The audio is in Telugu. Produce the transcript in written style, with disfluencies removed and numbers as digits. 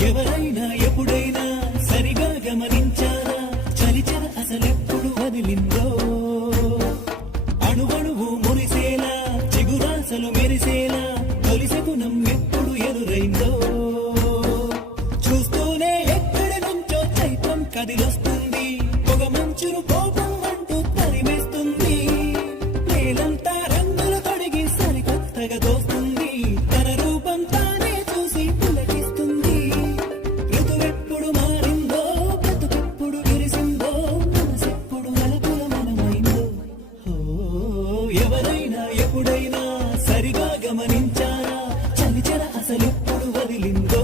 ఎవరైనా ఎప్పుడైనా సరిగా గమనించారా చలిచర అసలెప్పుడు వదిలిందో అణువణువు మురిసేలా చిగురాసలు మెరిసేలా తొలిసగుణం ఎప్పుడు ఎదురైందో చూస్తూనే ఎక్కడి నుంచో చైత్రం కదిలొస్తుంది పొగ మంచును కోపం అంటూ తరిమేస్తుంది నేలంతా రంగులు తొడిగి సరికొత్తగా దోస్తుంది తన రూపం తానే చూసి పులకిస్తుంది ఋతువెప్పుడు మారిందో బ్రతుకెప్పుడు విరిసిందో మనసెప్పుడు నలుపుల మనమైందో ఎవరైనా ఎప్పుడైనా సరిగా గమనించారా చలిచర అసలెప్పుడు వదిలిందో